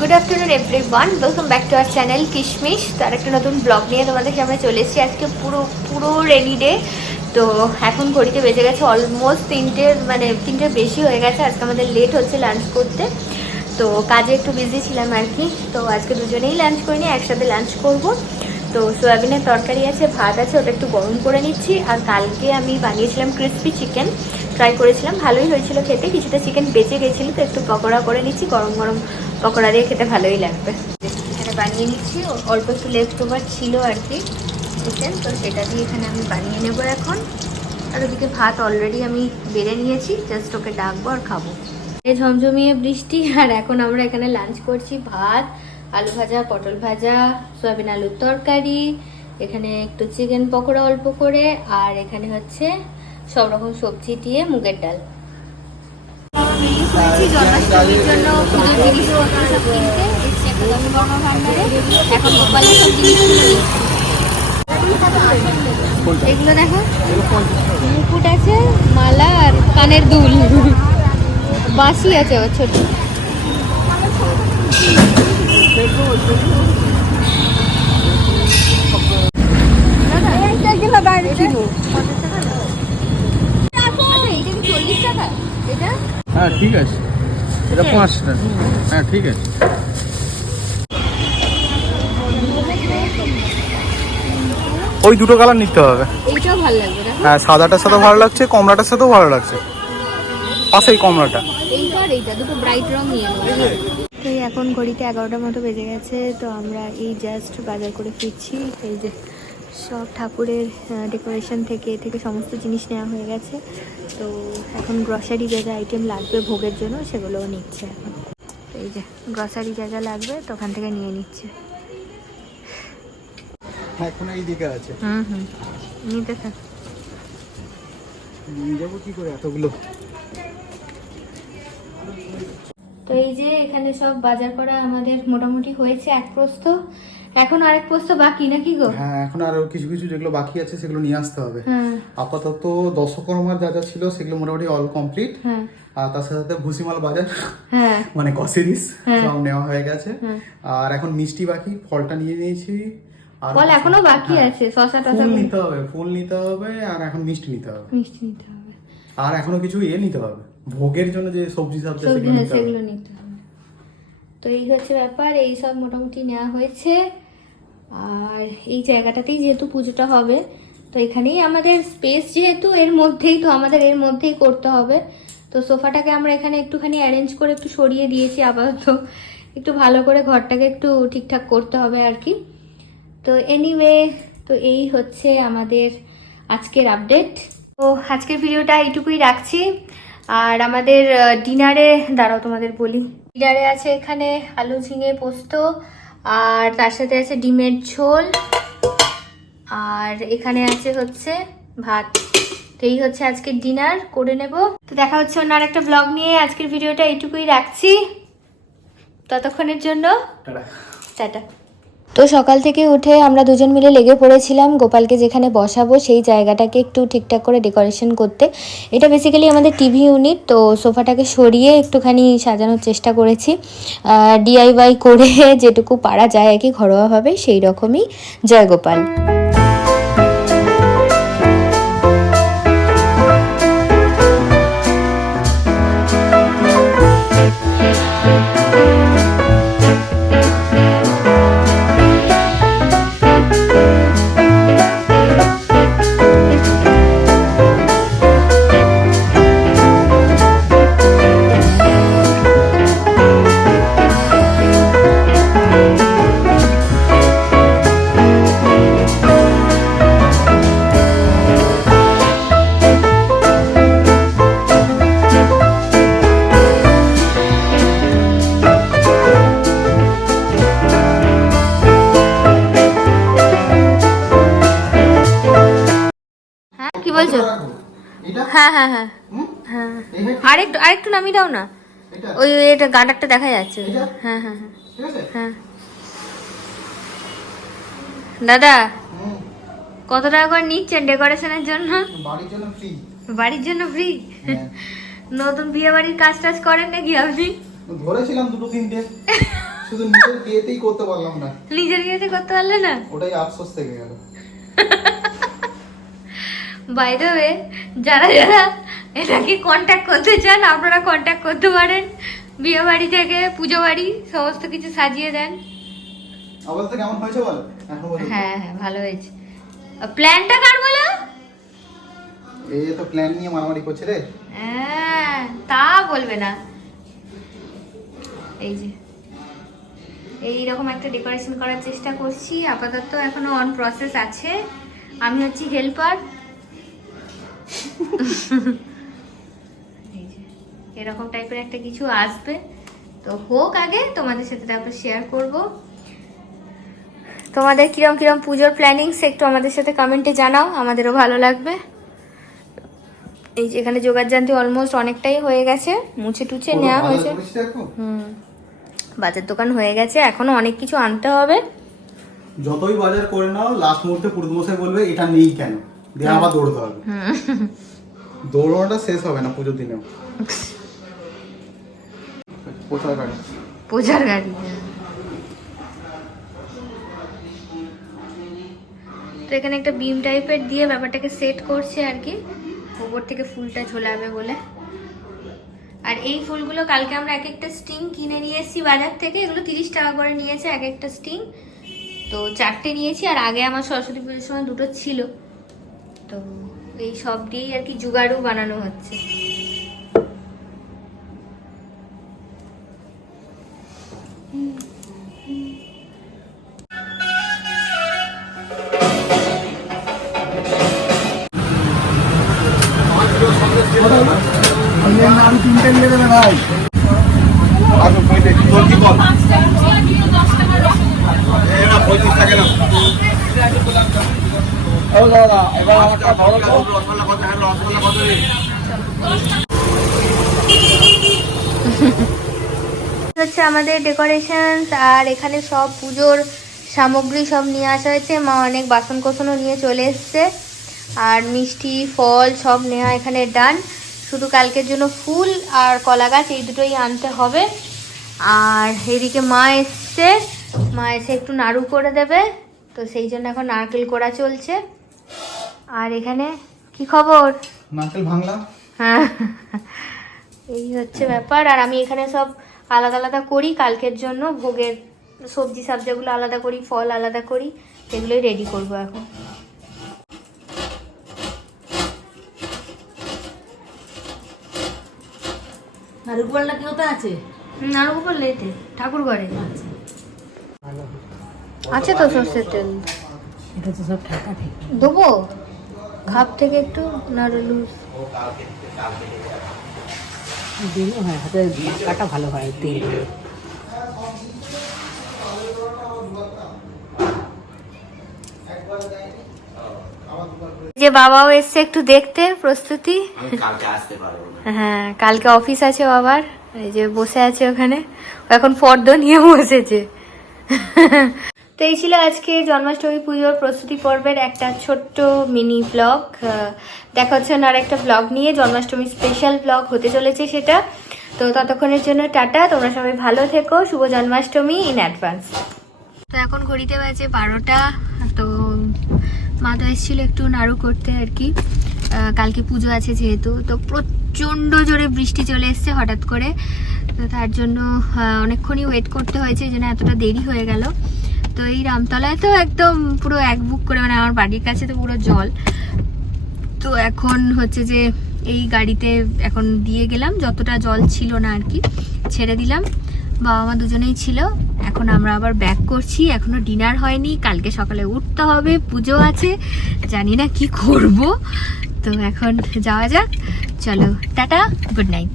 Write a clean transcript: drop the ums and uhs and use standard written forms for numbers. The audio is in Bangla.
Good afternoon everyone, welcome back to our channel কিশমিশ। তো আরেকটা নতুন ব্লগ নিয়ে তোমাদের সামনে চলে এসেছি। আজকে পুরো রেনি ডে। তো এখন ঘড়িতে বেজে গেছে অলমোস্ট তিনটের বেশি হয়ে গেছে। আজকে আমাদের লেট হচ্ছে লাঞ্চ করতে, তো কাজে একটু বিজি ছিলাম আর কি। তো আজকে দুজনেই লাঞ্চ করিনি, একসাথে লাঞ্চ করব। তো সোয়াবিনের তরকারি আছে, ভাত আছে, ওটা একটু গরম করে নিচ্ছি। আর কালকে আমি বানিয়েছিলাম ক্রিসপি চিকেন, ট্রাই করেছিলাম, ভালোই হয়েছিল খেতে। কিছুটা চিকেন বেঁচে গেছিলো, তো একটু পকোড়া করে নিচ্ছি। গরম গরম পকোড়া দিয়ে খেতে ভালোই লাগবে। এখানে বানিয়ে নিচ্ছি, অল্প একটু লেফট ওভার ছিল আর কি চিকেন, তো সেটা দিয়ে এখানে আমি বানিয়ে নেবো এখন। আর ওদিকে ভাত অলরেডি আমি বেড়ে নিয়েছি, জাস্ট ওকে ডাকবো আর খাবো। এই ঝমঝমিয়ে বৃষ্টি, আর এখন আমরা এখানে লাঞ্চ করছি। ভাত, আলু ভাজা, পটল ভাজা, সয়াবিন আলুর তরকারি, এখানে একটু চিকেন পকোড়া অল্প করে, আর এখানে হচ্ছে সব রকম সবজি দিয়ে মুগের ডাল। জন্মাষ্টমীর জন্য পুজোর জিনিসপত্র সব কিনতে এসছি একটা দশকর্মা ভান্ডারে। এখন গোপালের সব জিনিসগুলো নিচ্ছি। এগুলো দেখো, মুকুট আছে, মালা আর কানের দুল, বাঁশি আছে ওর ছোট। হ্যাঁ ঠিক আছে, এটা 5টা। হ্যাঁ ঠিক আছে। ওই দুটো কালার নিতে হবে। এইটাও ভালো লাগবে না? হ্যাঁ, সাদাটার সাথেও ভালো লাগছে, কমলাটার সাথেও ভালো লাগছে। পাশেই কমলাটা। এইটা দুটো ব্রাইট রং নিয়ে নেবো। তো এখন ঘড়িতে 11টার মতো বেজে গেছে। তো আমরা এই জাস্ট বাজার করে ফিরছি। এই যে সব ঠাকুরের ডেকোরেশন থেকে সমস্ত জিনিস নেওয়া হয়ে গেছে। তো এখন গ্রসারি যা যা আইটেম লাগবে ভোগের জন্য সেগুলোও নিচ্ছে এখন। এই যে গ্রসারি যা যা লাগবে তো ওখান থেকে নিয়ে নিচ্ছে। এখন এই দিকে আছে। নিতে থাক। নিয়ে যাবো কি করে এতগুলো? তো এই যে এখানে সব বাজার করা আমাদের মোটামুটি হয়েছে এক প্রস্থ। এখন আরেক প্রস্থ বাকি নাকি গো? হ্যাঁ, এখন আরো কিছু কিছু যেগুলো বাকি আছে সেগুলো নিয়ে আসতে হবে। আপাতত দশকর্মার যা যা ছিল সেগুলো মোটামুটি অল কমপ্লিট। আর তার সাথে সাথে ভুসিমাল বাজার, মানে গ্রসারিস সব নেওয়া হয়ে গেছে। আর এখন মিষ্টি বাকি, ফলটা নিয়ে নিয়েছি। আর ফল এখনো বাকি আছে, শসা টসা নিতে হবে, ফুল নিতে হবে, আর এখন মিষ্টি নিতে হবে। আর এখনো কিছু নিতে হবে ভোগের জন্য, যে সবজি সেগুলো নিতে হবে। তো এই হচ্ছে ব্যাপার, এই সব মোটামুটি নেওয়া হয়েছে। আর এই জায়গাটাতেই যেহেতু পুজোটা হবে, তো এখানেই আমাদের স্পেস, যেহেতু এর মধ্যেই তো আমাদের এর মধ্যেই করতে হবে। তো সোফাটাকে আমরা এখানে একটুখানি অ্যারেঞ্জ করে একটু সরিয়ে দিয়েছি। আপাতত একটু ভালো করে ঘরটাকে একটু ঠিকঠাক করতে হবে আর কি। তো এনিওয়ে, তো এই হচ্ছে আমাদের আজকের আপডেট। তো আজকের ভিডিওটা এইটুকুই রাখছি। আর আমাদের ডিনারে দাঁড়াও তোমাদের বলি। ডিনারে আছে এখানে আলু ঝিঙে পোস্ত, আর তার সাথে আছে ডিমের ঝোল, আর এখানে আছে হচ্ছে ভাত। তো এই হচ্ছে আজকের ডিনার করে নেব। তো দেখা হচ্ছে অন্য আরেকটা ব্লগ নিয়ে। আজকের ভিডিওটা এইটুকুই রাখছি, ততক্ষণের জন্য টাটা। তো সকাল থেকে উঠে আমরা দুজন মিলে লেগে পড়েছিলাম গোপালকে যেখানে বসাবো সেই জায়গাটাকে একটু ঠিকঠাক করে ডেকোরেশন করতে। এটা বেসিক্যালি আমাদের টিভি ইউনিট, তো সোফাটাকে সরিয়ে একটুখানি সাজানোর চেষ্টা করেছি ডিআইওয়াই করে, যেটুকু পারা যায় আর কি ঘরোয়াভাবে, সেই রকমই। জয় গোপাল। হ্যাঁ হ্যাঁ হ্যাঁ হ্যাঁ, আরেকটু নামিয়ে দাও না। ওই এটা গার্ডারটা দেখা যাচ্ছে। হ্যাঁ হ্যাঁ হ্যাঁ হ্যাঁ। দাদা কত টাকা করে নিচ্ছেন ডেকোরেশনের জন্য? বাড়ির জন্য ফ্রি? নতুন বিয়ে বাড়ির কাজ টাজ করেন নাকি আপনি? ধরেছিলাম 2-3টে। শুধু নিজের বিয়েতেই করতে পারলাম না। নিজের বিয়েতে করতে পারলে না, ওটাই আফসোস থেকে গেল। বাই দ্য ওয়ে, যারা যারা এটাকে কন্ট্যাক্ট করতে চান আপনারা কন্ট্যাক্ট করতে পারেন। বিয়ে বাড়ি থেকে পুজো বাড়ি সমস্ত কিছু সাজিয়ে দেন। আপাতত কেমন হয়েছে বল? এখন বল। হ্যাঁ হ্যাঁ ভালো হয়েছে। প্ল্যানটা কার বলো? এই তো প্ল্যান নিয়ে মারামারি করছে রে। হ্যাঁ তা বলবে না। এই যে এইরকম একটা ডেকোরেশন করার চেষ্টা করছি, আপাতত এখনো অন প্রসেস আছে। আমি হচ্ছি হেল্পার। এই যে এরকম টাইপের একটা কিছু আসবে, তো হোক আগে, তোমাদের সাথে তারপর শেয়ার করব। তোমাদের কিরম কিরম পুজোর প্ল্যানিংস একটু আমাদের সাথে কমেন্টে জানাও, আমাদেরও ভালো লাগবে। এই যে এখানে জোগাড়যন্ত্র অলমোস্ট অনেকটাই হয়ে গেছে, মুছে টুছে নেওয়া হয়েছে। বাজার দোকান হয়ে গেছে, এখনো অনেক কিছু আনতে হবে। যতই বাজার করে নাও, লাস্ট মুহূর্তে পুরুতমশাই বলবে এটা নেই কেন, দিয়ে আবার দৌড়তে হবে। দৌড়ানোটা শেষ হবে না পুজোর দিনেও। পূজার গাড়ি। তো এখানে একটা বিম টাইপের দিয়ে ব্যাপারটাকে সেট করছে আর কি, উপর থেকে ফুলটা ঝোলাবে বলে। আর এই ফুলগুলো কালকে আমরা এক একটা স্টিং কিনে নিয়ে এসেছি বাজার থেকে, এগুলো 30 টাকা করে নিয়েছে এক একটা স্টিং। তো 4টে নিয়েছি, আর আগে আমার সরস্বতী পুজোর সময় 2টো ছিল। তো এই সব দিয়েই আর কি জুগাড়ু বানানো হচ্ছে। আমি 3টে নিয়ে দেবে ভাই। তোর কি বল? 35 টাকা না। ও দাদা, এবার আমাকে ভালো লাগলো। রসগোল্লা কত? রসগোল্লা কত রে? হচ্ছে আমাদের ডেকোরেশনস, আর এখানে সব পুজোর সামগ্রী সব নিয়ে আসা হয়েছে। মা অনেক বাসন কোসনও নিয়ে চলে এসছে, আর মিষ্টি ফল সব নেওয়া এখানে ডান। শুধু কালকের জন্য ফুল আর কলা গাছ এই দুটোই আনতে হবে। আর এদিকে মা এসছে, মা এসে একটু নাড়ু করে দেবে, তো সেই জন্য এখন নারকেল কোড়া চলছে। আর এখানে কি খবর? নারকেল ভাঙলাম। হ্যাঁ এই হচ্ছে ব্যাপার। আর আমি এখানে সব আলাদা আলাদা করি কালকের জন্য, ভোগের সবজি সাবজিগুলো আলাদা করি, ফল আলাদা করি, সেগুলোই রেডি করব এখন। নারুগোপাল না কি হতে আছে? নারুগোপাল লেতে ঠাকুর ঘরে আছে তো সর্ষের তেল। এটা তো সব ঠাকা ঠিক দেবো খাপ থেকে একটু নাড়ু। দিনও হয়, হাতে কাটা ভালো হয় তেল। যে বাবাও এসছে একটু দেখতে প্রস্তুতি। হ্যাঁ কালকে অফিস আছে বাবার, এই যে বসে আছে ওখানে, এখন ফর্দ নিয়ে বসেছে। তো এই ছিল আজকে জন্মাষ্টমী পুজোর প্রস্তুতি পর্বের একটা ছোট্ট মিনি ব্লগ। দেখা হচ্ছে না আর একটা ব্লগ নিয়ে, জন্মাষ্টমী স্পেশাল ব্লগ হতে চলেছে সেটা। তো ততক্ষণের জন্য টাটা, তোমরা সবাই ভালো থেকো, শুভ জন্মাষ্টমী ইন অ্যাডভান্স। তো এখন ঘড়িতে বাজে 12টা। তো মা তো এসেছিল একটু নাড়ু করতে আর কি, কালকে পুজো আছে যেহেতু। তো প্রচণ্ড জোরে বৃষ্টি চলে এসছে হঠাৎ করে, তো তার জন্য অনেকক্ষণই ওয়েট করতে হয়েছে, এই জন্য এতটা দেরি হয়ে গেল। তো এই রামতলায় তো একদম পুরো এক বুক করে, মানে আমার বাড়ির কাছে তো পুরো জল। তো এখন হচ্ছে যে এই গাড়িতে এখন দিয়ে গেলাম, যতটা জল ছিল না আর কি ছেড়ে দিলাম। বাবা মা দুজনেই ছিল। এখন আমরা আবার ব্যাক করছি, এখনো ডিনার হয়নি, কালকে সকালে উঠতে হবে, পুজো আছে, জানি না কি করব। তো এখন যাওয়া যাক, চলো টাটা, গুড নাইট।